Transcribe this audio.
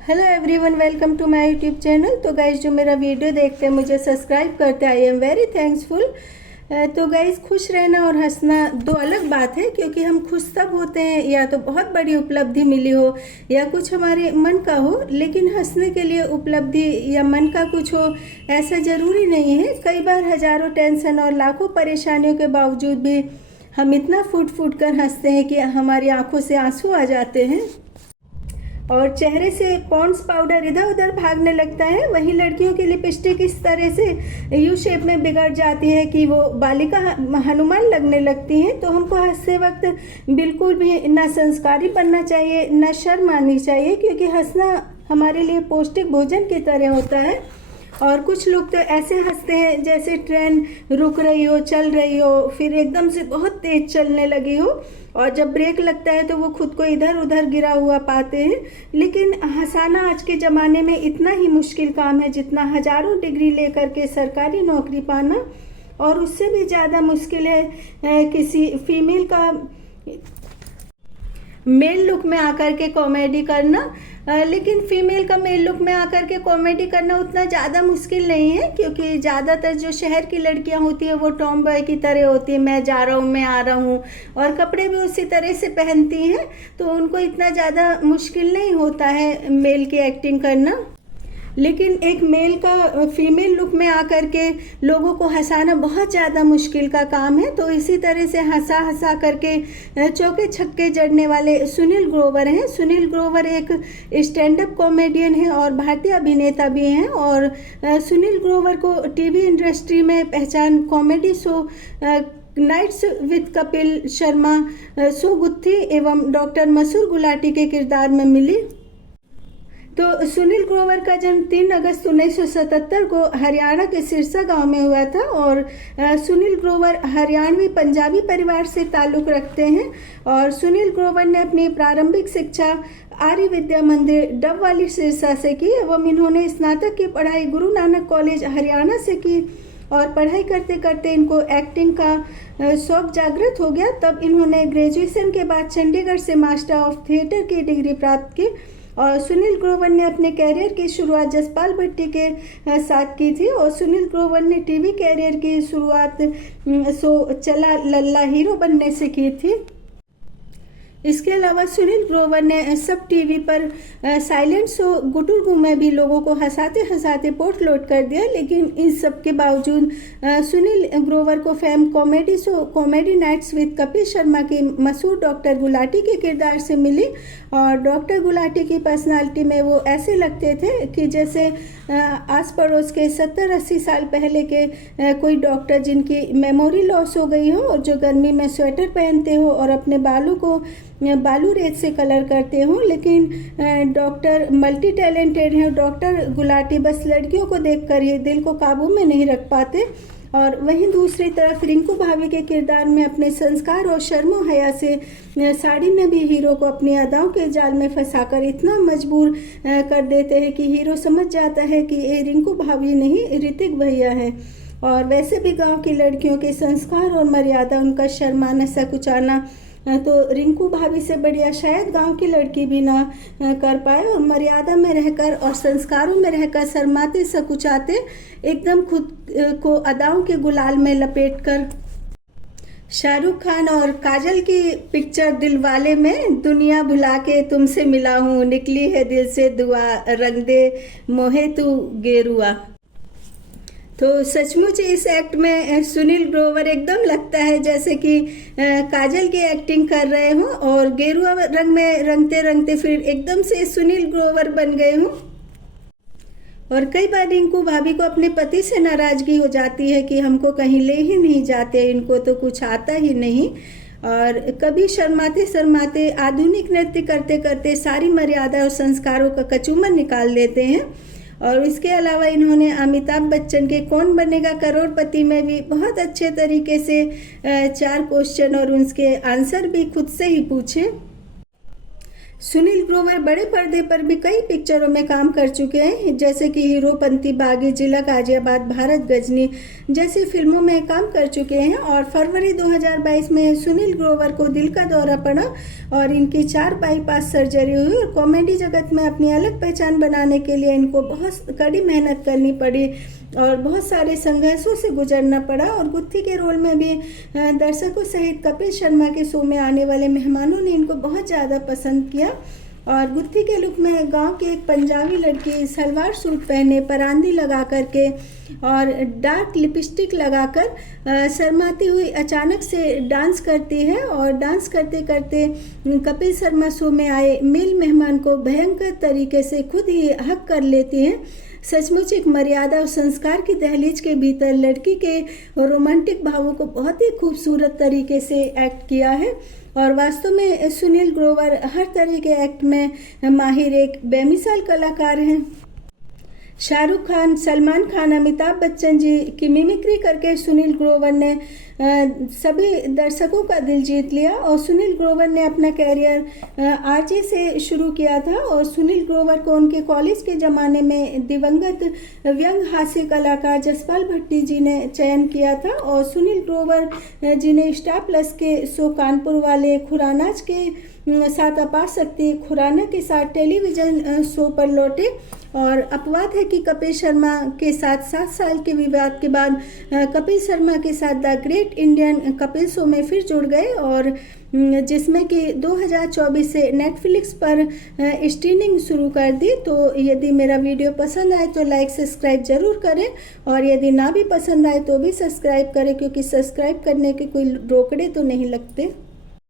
Hello everyone, welcome to my YouTube channel. तो guys जो मेरा वीडियो देखते हैं, मुझे सब्सक्राइब करते हैं, आई एम वेरी थैंक्सफुल। तो गाइज खुश रहना और हंसना दो अलग बात है, क्योंकि हम खुश तब होते हैं या तो बहुत बड़ी उपलब्धि मिली हो या कुछ हमारे मन का हो, लेकिन हंसने के लिए उपलब्धि या मन का कुछ हो ऐसा ज़रूरी नहीं है। कई बार हज़ारों टेंशन और लाखों परेशानियों के बावजूद भी हम इतना फूट फूट कर हंसते हैं कि हमारी आंखों से आंसू आ जाते हैं और चेहरे से पॉन्ड्स पाउडर इधर उधर भागने लगता है। वहीं लड़कियों की लिपस्टिक इस तरह से यू शेप में बिगड़ जाती है कि वो बालिका हनुमान लगने लगती हैं। तो हमको हंसते वक्त बिल्कुल भी ना संस्कारी बनना चाहिए, ना शर्म आनी चाहिए, क्योंकि हंसना हमारे लिए पौष्टिक भोजन की तरह होता है। और कुछ लोग तो ऐसे हंसते हैं जैसे ट्रेन रुक रही हो, चल रही हो, फिर एकदम से बहुत तेज चलने लगी हो, और जब ब्रेक लगता है तो वो खुद को इधर उधर गिरा हुआ पाते हैं। लेकिन हंसाना आज के ज़माने में इतना ही मुश्किल काम है जितना हजारों डिग्री लेकर के सरकारी नौकरी पाना, और उससे भी ज़्यादा मुश्किल है किसी फीमेल का मेल लुक में आकर के कॉमेडी करना। लेकिन फीमेल का मेल लुक में आकर के कॉमेडी करना उतना ज़्यादा मुश्किल नहीं है, क्योंकि ज़्यादातर जो शहर की लड़कियां होती है वो टॉम बॉय की तरह होती है, मैं जा रहा हूँ, मैं आ रहा हूँ, और कपड़े भी उसी तरह से पहनती हैं। तो उनको इतना ज़्यादा मुश्किल नहीं होता है मेल की एक्टिंग करना। लेकिन एक मेल का फीमेल लुक में आकर के लोगों को हंसाना बहुत ज़्यादा मुश्किल का काम है। तो इसी तरह से हंसा हंसा करके चौके छक्के जड़ने वाले सुनील ग्रोवर हैं। सुनील ग्रोवर एक स्टैंड अप कॉमेडियन है और भारतीय अभिनेता भी हैं। और सुनील ग्रोवर को टीवी इंडस्ट्री में पहचान comedy show nights with Kapil Sharma, सो गुत्थी एवं डॉक्टर मसूर गुलाटी के किरदार में मिली। तो सुनील ग्रोवर का जन्म 3 अगस्त 1977 को हरियाणा के सिरसा गांव में हुआ था। और सुनील ग्रोवर हरियाणवी पंजाबी परिवार से ताल्लुक़ रखते हैं। और सुनील ग्रोवर ने अपनी प्रारंभिक शिक्षा आर्य विद्या मंदिर डब वाली सिरसा से की एवं इन्होंने स्नातक की पढ़ाई गुरु नानक कॉलेज हरियाणा से की। और पढ़ाई करते करते इनको एक्टिंग का शौक जागृत हो गया। तब इन्होंने ग्रेजुएशन के बाद चंडीगढ़ से मास्टर ऑफ थिएटर की डिग्री प्राप्त की। और सुनील ग्रोवर ने अपने कैरियर की शुरुआत जसपाल भट्टी के साथ की थी। और सुनील ग्रोवर ने टीवी कैरियर की शुरुआत शो चला लल्ला हीरो बनने से की थी। इसके अलावा सुनील ग्रोवर ने सब टीवी पर साइलेंट शो गुटुरगु में भी लोगों को हंसाते हंसाते पोट लोड कर दिया। लेकिन इन सब के बावजूद सुनील ग्रोवर को fame comedy show comedy nights with Kapil Sharma की मशहूर डॉक्टर गुलाटी के किरदार से मिली। और डॉक्टर गुलाटी की पर्सनालिटी में वो ऐसे लगते थे कि जैसे आस पड़ोस के 70-80 साल पहले के कोई डॉक्टर जिनकी मेमोरी लॉस हो गई हो, और जो गर्मी में स्वेटर पहनते हो और अपने बालों को बालू रेत से कलर करते हो। लेकिन डॉक्टर मल्टी टैलेंटेड हैं। डॉक्टर गुलाटी बस लड़कियों को देखकर ही दिल को काबू में नहीं रख पाते। और वहीं दूसरी तरफ रिंकू भाभी के किरदार में अपने संस्कार और शर्मो हया से साड़ी में भी हीरो को अपनी अदाओं के जाल में फंसाकर इतना मजबूर कर देते हैं कि हीरो समझ जाता है कि ये रिंकू भाभी नहीं, ऋतिक भैया है। और वैसे भी गांव की लड़कियों के संस्कार और मर्यादा, उनका शर्माना सकुचाना तो रिंकू भाभी से बढ़िया शायद गांव की लड़की भी ना कर पाए। और मर्यादा में रहकर और संस्कारों में रहकर शर्माते सकुचाते एकदम खुद को अदाओं के गुलाल में लपेटकर शाहरुख खान और काजल की पिक्चर दिलवाले में दुनिया भुला के तुमसे मिला हूँ, निकली है दिल से दुआ, रंग दे मोहे तू गेरुआ। तो सचमुच इस एक्ट में सुनील ग्रोवर एकदम लगता है जैसे कि काजल की एक्टिंग कर रहे हों, और गेरुआ रंग में रंगते रंगते फिर एकदम से सुनील ग्रोवर बन गए हों। और कई बार रिंकू भाभी को अपने पति से नाराजगी हो जाती है कि हमको कहीं ले ही नहीं जाते, इनको तो कुछ आता ही नहीं। और कभी शर्माते शर्माते आधुनिक नृत्य करते करते सारी मर्यादा और संस्कारों का कचूमर निकाल देते हैं। और इसके अलावा इन्होंने अमिताभ बच्चन के कौन बनेगा करोड़पति में भी बहुत अच्छे तरीके से 4 क्वेश्चन और उनके आंसर भी खुद से ही पूछे। सुनील ग्रोवर बड़े पर्दे पर भी कई पिक्चरों में काम कर चुके हैं, जैसे कि हीरोपंती, बागी, जिला गाजियाबाद, भारत गजनी जैसी फिल्मों में काम कर चुके हैं। और फरवरी 2022 में सुनील ग्रोवर को दिल का दौरा पड़ा और इनकी 4 बाईपास सर्जरी हुई और कॉमेडी जगत में अपनी अलग पहचान बनाने के लिए इनको बहुत कड़ी मेहनत करनी पड़ी और बहुत सारे संघर्षों से गुजरना पड़ा। और गुत्थी के रोल में भी दर्शकों सहित कपिल शर्मा के शो में आने वाले मेहमानों ने इनको बहुत ज़्यादा पसंद किया। और गुत्थी के लुक में गांव की एक पंजाबी लड़की सलवार सूट पहने, परांदी लगा करके और डार्क लिपस्टिक लगाकर शर्माती हुई अचानक से डांस करती है और डांस करते करते कपिल शर्मा शो में आए मेल मेहमान को भयंकर तरीके से खुद ही हक कर लेती है। सचमुच एक मर्यादा और संस्कार की दहलीज के भीतर लड़की के रोमांटिक भावों को बहुत ही खूबसूरत तरीके से एक्ट किया है। और वास्तव में सुनील ग्रोवर हर तरह के एक्ट में माहिर एक बेमिसाल कलाकार हैं। शाहरुख खान, सलमान खान, अमिताभ बच्चन जी की मिमिक्री करके सुनील ग्रोवर ने सभी दर्शकों का दिल जीत लिया। और सुनील ग्रोवर ने अपना कैरियर आरजे से शुरू किया था और सुनील ग्रोवर को उनके कॉलेज के ज़माने में दिवंगत व्यंग हास्य कलाकार जसपाल भट्टी जी ने चयन किया था। और सुनील ग्रोवर जी ने स्टार प्लस के शो कानपुर वाले खुरानाज के साथ अपार शक्ति खुराना के साथ टेलीविज़न शो पर लौटे। और अपवाद है कि कपिल शर्मा के साथ 7 साल के विवाद के बाद कपिल शर्मा के साथ the great Indian Kapil show में फिर जुड़ गए और जिसमें कि 2024 से नेटफ्लिक्स पर स्ट्रीमिंग शुरू कर दी। तो यदि मेरा वीडियो पसंद आए तो लाइक सब्सक्राइब ज़रूर करें और यदि ना भी पसंद आए तो भी सब्सक्राइब करें, क्योंकि सब्सक्राइब करने के कोई रोकड़े तो नहीं लगते।